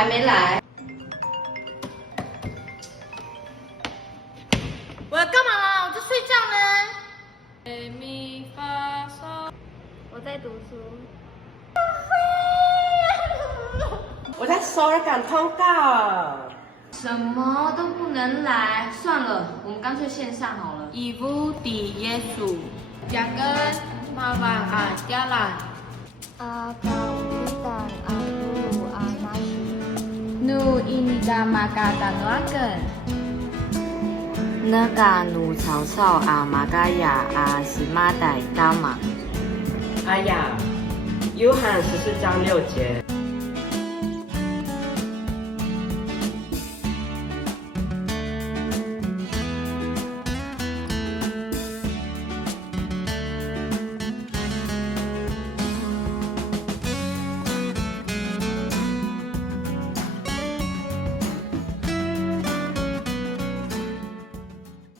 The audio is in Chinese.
还没来。我要干嘛啦？我在睡觉呢。咪发嗦，我在读书。我在收了赶通告。什么都不能来，算了，我们干脆线上好了。Ibu di Yesus, jangan marah jalan. Akan dan aku anasi. Nu ini maka tanwakan. Naga nu cao cao magaya semadai dama。哎呀，约翰14章6节。